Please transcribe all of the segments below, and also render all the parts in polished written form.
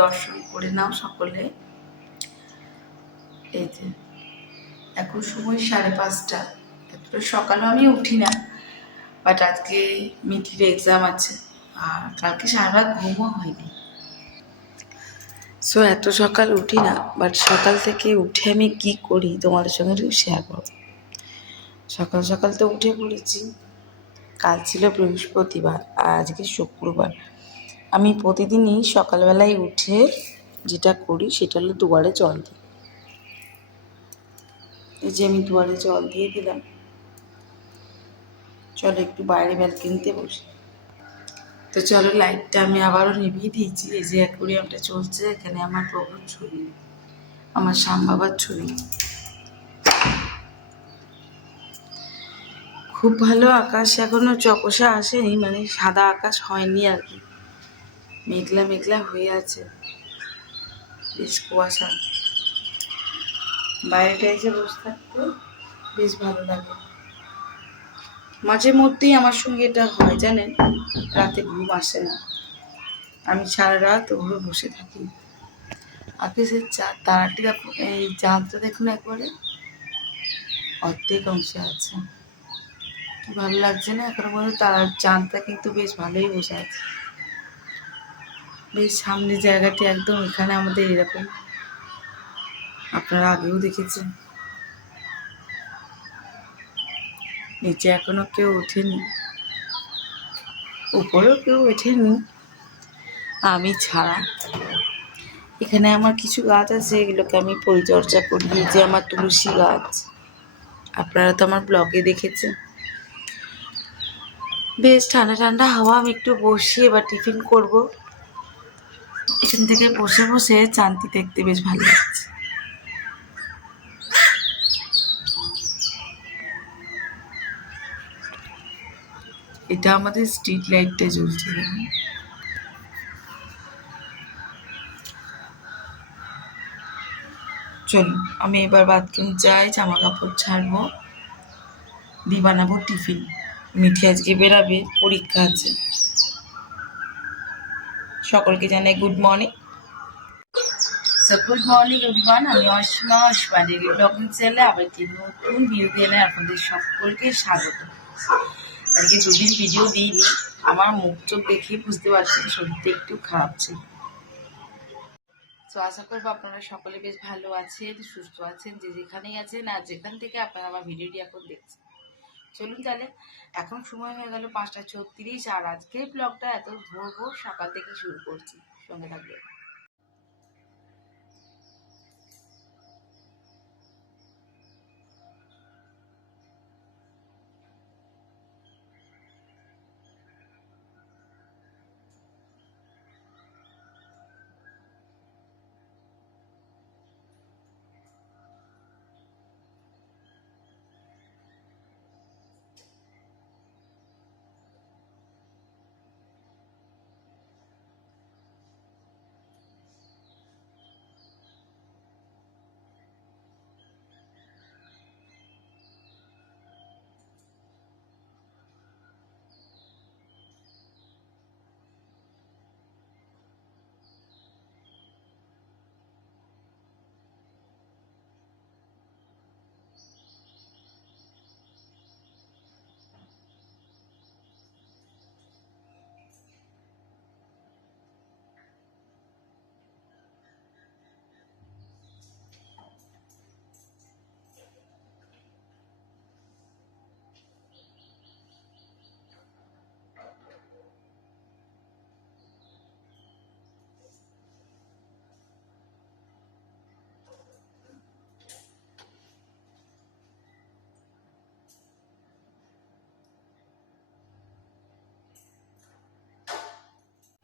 দর্শন করে নাও সকলে। এই যে এখন সময় 5:30। এতটা সকালে আমি উঠি না, বাট আজকে মিঠির এক্সাম আছে আর কালকে সারা রাত ঘুমও হয়নি, সো এত সকাল উঠি না। বাট সকাল থেকে উঠে আমি কি করি তোমাদের সঙ্গে শেয়ার করব। সকাল সকাল তো উঠে পড়েছি। কাল ছিল বৃহস্পতিবার আর আজকে শুক্রবার। আমি প্রতিদিনই সকালবেলায় উঠে যেটা করি সেটা হলো দুয়ারে জল দিই। এই যে আমি দুয়ারে জল দিয়ে দিলাম। চলো একটু বাইরে ব্যালকনিতে বসি। তো চলো, লাইটটা আমি আবারও নিভিয়ে দিয়েছি। এই যে অ্যাকোয়ারিয়ামটা চলছে, এখানে আমার প্রভুর ছবি, আমার শ্যাম বাবার ছবি। খুব ভালো আকাশ এখনো চকসা আসেনি, মানে সাদা আকাশ হয়নি আর কি, মেঘলা মেঘলা হয়ে আছে, বেশ কুয়াশা। বাইরেটা এসে বসে থাকতে বেশ ভালো লাগে। মাঝে মধ্যেই আমার সঙ্গে এটা হয় জানেন, রাতে ঘুম আসে না, আমি সারা রাত ওভাবে বসে থাকি। আকাশের তারাটি দেখুন, এই চাঁদটা দেখুন একবারে অর্ধেক অংশে আছে, কি ভালো লাগছে না? এখনো পর্যন্ত তারার চাঁদটা কিন্তু বেশ ভালোই বসে আছে। বেশ সামনে জায়গাটি একদম এখানে আমাদের এরকম, আপনারা আগেও দেখেছেন। নিচে এখনো কেউ ওঠেনি, উপরেও কেউ ওঠেনি আমি ছাড়া। এখানে আমার কিছু গাছ আছে, এগুলোকে আমি পরিচর্যা করি। এই যে আমার তুলসী গাছ, আপনারা তো আমার ব্লগে দেখেছেন। বেশ ঠান্ডা ঠান্ডা হাওয়া, আমি একটু বসি, এবার টিফিন করব। এখান থেকে বসে বসে চাঁদটি দেখতে বেশ ভালো লাগছে। এটা আমাদের স্ট্রিট লাইটটা জ্বলছে। চলুন আমি এবার বাথরুম যাই, জামা কাপড় ছাড়বো, দিয়ে বানাবো টিফিন। মিঠি আজকে বেরাবে, পরীক্ষা আছে। সকলকে জানাই good morning. So good morning everyone, আমি অসীমা অসীমাদের ব্লগিং চ্যানেলে আবার একটি নতুন ভিডিও দিয়ে আপনাদের সকলকে স্বাগত। আজকে দুদিন ভিডিও দিইনি, আমার মুখ চোখ দেখে বুঝতে পারছেন শরীরটা একটু খারাপ ছিল। তো আশা করবো আপনারা সকলে বেশ ভালো আছেন, সুস্থ আছেন, যে যেখানেই আছেন আর যেখান থেকে আপনারা আমার ভিডিওটি এখন দেখছেন। চলুন তাহলে, এখন সময় হয়ে গেল 5:36, আর আজকের ব্লগটা এত ভোর সকাল থেকে শুরু করছি, সঙ্গে থাকবে।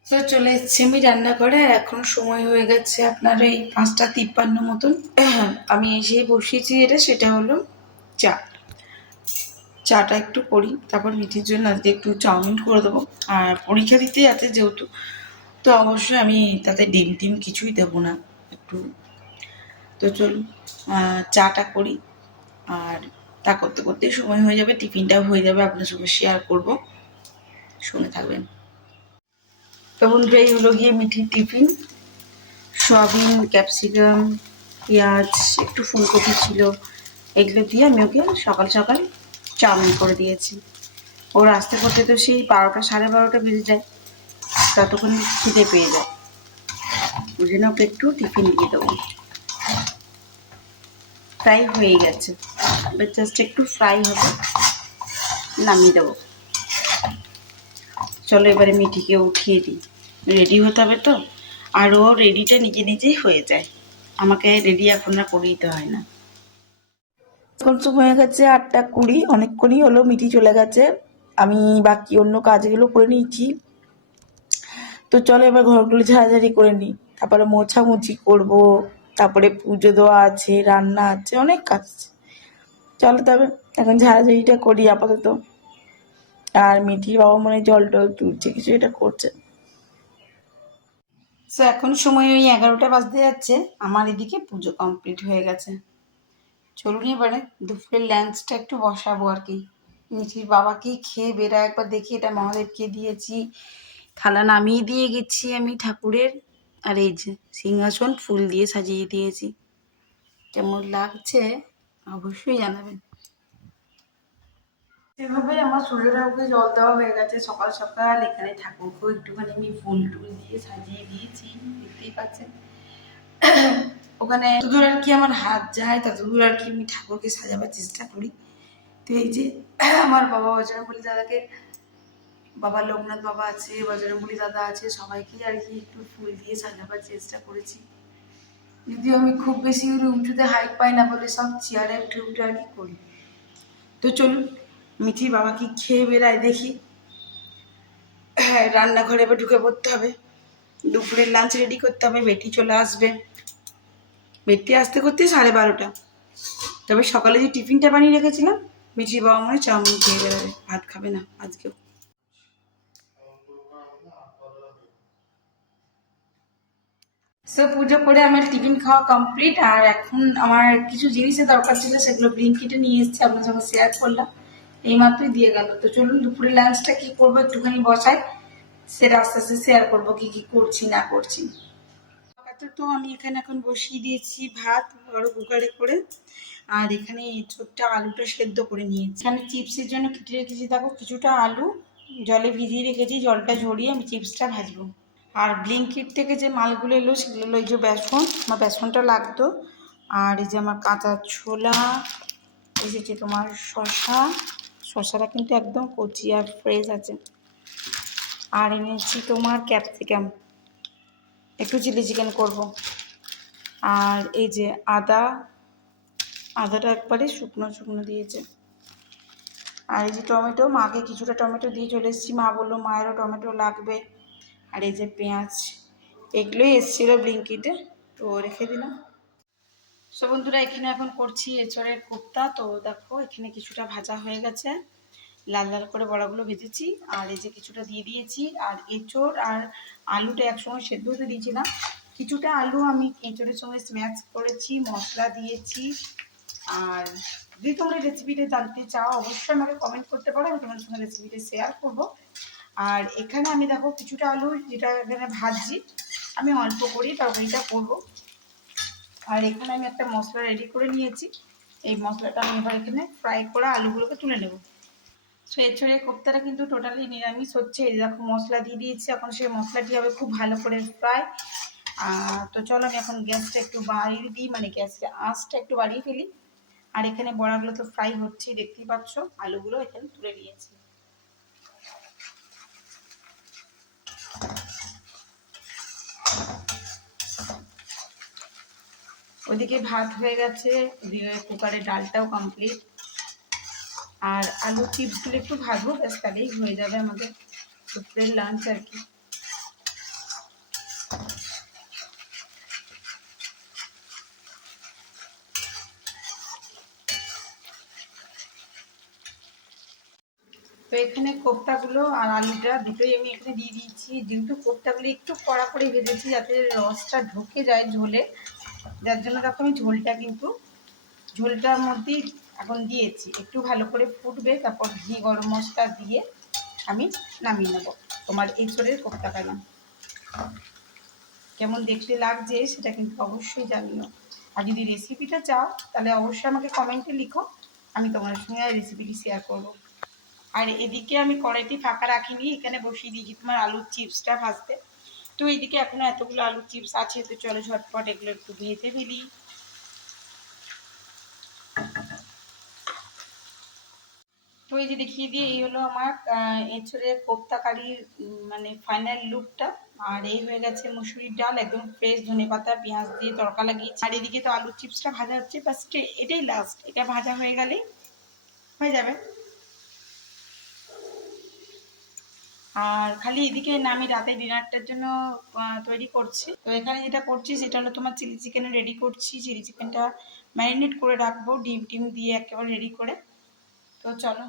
তো চলে এসছি আমি রান্না করে, আর এখন সময় হয়ে গেছে আপনার এই 5:53 মতন। আমি এসেই বসিয়েছি সেটা হলো চা। চাটা একটু করি, তারপর মিঠির জন্য আজকে একটু চাউমিন করে দেবো। আর পরীক্ষা দিতে যাচ্ছে যেহেতু, তো অবশ্যই আমি তাতে ডিম টিম কিছুই দেবো না একটু। তো চলুন চাটা করি, আর তা করতে করতে সময় হয়ে যাবে, টিফিনটাও হয়ে যাবে, আপনার সঙ্গে শেয়ার করবো, শুনে থাকবেন। তো বন্ধুরা এই হলো গিয়ে মিঠির টিফিন। সয়াবিন, ক্যাপসিকাম, পেঁয়াজ, একটু ফুলকপি ছিল, এগুলো দিয়ে আমি ওকে সকাল সকাল চাউমিন করে দিয়েছি। ওর আসতে করতে তো সেই 12টা 12:30 বেজে যায়, ততক্ষণ খিদে পেয়ে যায়। ওই জন্য ওকে একটু টিফিন দিয়ে দেবো। ফ্রাই হয়ে গেছে, এবার জাস্ট একটু ফ্রাই হবে, নামিয়ে দেবো। চলো এবারে মিঠিকে উঠিয়ে দিই, রেডি হতে হবে তো। আর ও রেডিটা নিজে নিজেই হয়ে যায়, আমাকে রেডি এখন আর করে দিতে হয় না। এখন সময় হয়ে গেছে 8:20, অনেকক্ষণই হলো মিঠি চলে গেছে। আমি বাকি অন্য কাজগুলো করে নিয়েছি। তো চলো এবার ঘরগুলো ঝাড়াঝাড়ি করে নিই, তারপরে মোছামুছি করব, তারপরে পুজো দেওয়া আছে, রান্না আছে, অনেক কাজ আছে। চলো তবে এখন ঝাড়াঝাড়িটা করি আপাতত। আর মিঠির বাবা মনে হয় জল টল তুলছে, কিছু এটা করছে। তো এখন সময় ওই 11টা বাজতে যাচ্ছে, আমার এদিকে পুজো কমপ্লিট হয়ে গেছে। চলুন এবারে দুপুরের লাঞ্চটা একটু বসাবো আর কি। মিঠির বাবাকেই খেয়ে বেড়া একবার দেখি, এটা মহাদেবকে দিয়েছি, থালা নামিয়ে দিয়ে গেছি আমি ঠাকুরের। আর এই যে সিংহাসন ফুল দিয়ে সাজিয়ে দিয়েছি, কেমন লাগছে অবশ্যই জানাবেন। এভাবে আমার সূর্য ঠাকুরকে জল দেওয়া হয়ে গেছে সকাল সকাল। এখানে ঠাকুরকেও একটুখানি আমি ফুল টুল দিয়ে সাজিয়ে দিয়েছি, দেখতেই পাচ্ছেন। ওখানে যতদূর আর কি আমার হাত যায় ততদূর আর কি আমি ঠাকুরকে সাজাবার চেষ্টা করি। তো এই যে আমার বাবা বজরংবলী দাদাকে, বাবা লোকনাথ বাবা আছে, বজরংবলী দাদা আছে, সবাইকে আর কি একটু ফুল দিয়ে সাজাবার চেষ্টা করেছি। যদিও আমি খুব বেশি উঁচুতে হাইট পাই না বলে সব চেয়ারে উঠে উঠে আর কি করি। তো চলুন মিঠি বাবা কি খেয়ে বেড়ায় দেখি। হ্যাঁ, রান্নাঘরে এবার ঢুকে পড়তে হবে, দুপুরের লাঞ্চ রেডি করতে হবে। বেটি চলে আসবে, বেটি আসতে করতে 12:30। তবে সকালে যে টিফিনটা বানিয়ে রেখেছিলাম, মিঠির বাবা মনে চাউমিন খেয়ে বেড়াবে, ভাত খাবে না আজকেও। সো পুজো করে আমার টিফিন খাওয়া কমপ্লিট। আর এখন আমার কিছু জিনিসের দরকার ছিল, সেগুলো ব্লিঙ্কিটে নিয়ে এসেছি, আপনার সঙ্গে শেয়ার করলাম, এইমাত্রই দিয়ে গেল। তো চলুন দুপুরে লাঞ্চটা কি করবো একটুখানি বসাই, সেটা আস্তে আস্তে শেয়ার করবো কি কি করছি না করছি। তো আমি এখানে এখন বসিয়ে দিয়েছি ভাত বড় কুকারে করে। আর এখানে ছোট্ট আলুটা সেদ্ধ করে নিয়েছি। এখানে চিপসের জন্য কেটে রেখেছি, দেখো কিছুটা আলু জলে ভিজিয়ে রেখেছি, জলটা ঝরিয়ে আমি চিপসটা ভাজবো। আর ব্লিঙ্কিট থেকে যে মালগুলো এলো সেগুলো হলো এই যে বেসন, আমার বেসনটা লাগতো। আর এই যে আমার কাঁচা ছোলা, এসেছে তোমার শশা, শশাটা কিন্তু একদম কচি আর ফ্রেশ আছে। আর এনেছি তোমার ক্যাপসিকাম, একটু চিলি চিকেন করব। আর এই যে আদা, আদাটা একবারে শুকনো শুকনো দিয়েছে। আর এই যে টমেটো, মাকে কিছুটা টমেটো দিয়ে চলে এসেছি, মা বললো মায়েরও টমেটো লাগবে। আর এই যে পেঁয়াজ, এগুলোই এসেছিলো ব্লিঙ্কিটে, তো রেখে দিলাম। সো বন্ধুরা এখানে এখন করছি এঁচড়ের কোপ্তা। তো দেখো এখানে কিছুটা ভাজা হয়ে গেছে, লাল লাল করে বড়াগুলো ভেজেছি। আর এই যে কিছুটা দিয়ে দিয়েছি। আর এঁচড় আর আলুটা একসঙ্গে সেদ্ধ হতে দিয়েছিলাম, কিছুটা আলু আমি এঁচড়ের সঙ্গে স্ম্যাশ করেছি, মশলা দিয়েছি। আর যদি তোমরা রেসিপিটা জানতে চাও অবশ্যই আমাকে কমেন্ট করতে পারো, আমি তোমাদের সঙ্গে রেসিপিটা শেয়ার করবো। আর এখানে আমি দেখো কিছুটা আলু যেটা এখানে ভাজছি, আমি অল্প করেই তরকারিটা করবো। আর এখানে আমি একটা মশলা রেডি করে নিয়েছি, এই মশলাটা আমি এবার এখানে ফ্রাই করা আলুগুলোকে তুলে নেব। সো এঁচড়ের কোপ্তাটা কিন্তু টোটালি নিরামিষ হচ্ছে। এই দেখো মশলা দিয়ে দিয়েছি, এখন সেই মশলাটি হবে খুব ভালো করে ফ্রাই। তো চলো আমি এখন গ্যাসটা একটু বাড়িয়ে দিই, মানে গ্যাসের আঁচটা একটু বাড়িয়ে ফেলি। আর এখানে বড়াগুলো তো ফ্রাই হচ্ছেই, দেখতেই পাচ্ছ, আলুগুলো এখানে তুলে নিয়েছি। ওদিকে ভাত হয়ে গেছে, ওদিকে কুকারে ডালটাও কমপ্লিট। আর আলু চিপসগুলো একটু ভাজবো, ব্যাস তাহলেই হয়ে যাবে আমাদের দুপুরের লাঞ্চ আর কি। তো এখানে কোপ্তাগুলো আর আলুটা দুটোই আমি এখানে দিয়ে দিয়েছি, যেহেতু কোপ্তাগুলো একটু কড়া করে ভেজেছি যাতে রসটা ঢুকে যায় ঝোলে, যার জন্য দেখো আমি ঝোলটা কিন্তু ঝোলটার মধ্যেই এখন দিয়েছি। একটু ভালো করে ফুটবে, তারপর ঘি গরম মশলা দিয়ে আমি নামিয়ে নেবো তোমার এঁচড়ের কোপ্তাটা। কেমন দেখতে লাগছে সেটা কিন্তু অবশ্যই জানিও। আর যদি রেসিপিটা চাও তাহলে অবশ্যই আমাকে কমেন্টে লিখো, আমি তোমার সঙ্গে রেসিপিটি শেয়ার করব। আর এদিকে আমি কড়াইটি ফাঁকা রাখিনি, এখানে বসিয়ে দিয়েছি তোমার আলুর চিপসটা ভাজতে। তো এইদিকে এখনো এতগুলো আলুর চিপস আছে, তো চলো ঝটপট এগুলো একটু ভেজে ফেলি। তো এই যে দেখিয়ে দিয়ে এই হলো আমার এঁচড়ের কোপ্তা কারির মানে ফাইনাল লুকটা। আর এই হয়ে গেছে মুসুরির ডাল, একদম ফ্রেশ ধনেপাতা পেঁয়াজ দিয়ে তড়কা লাগিয়েছি। আর এদিকে তো আলুর চিপসটা ভাজা হচ্ছে, ফার্স্টে এটাই লাস্ট, এটা ভাজা হয়ে গেলেই হয়ে যাবে। আর খালি এদিকে না আমি রাতে ডিনারটার জন্য তৈরি করছি। তো এখানে যেটা করছি সেটা হলো তোমার চিলি চিকেন রেডি করছি। চিলি চিকেনটা ম্যারিনেট করে রাখবো ডিম টিম দিয়ে একেবারে রেডি করে। তো চলো।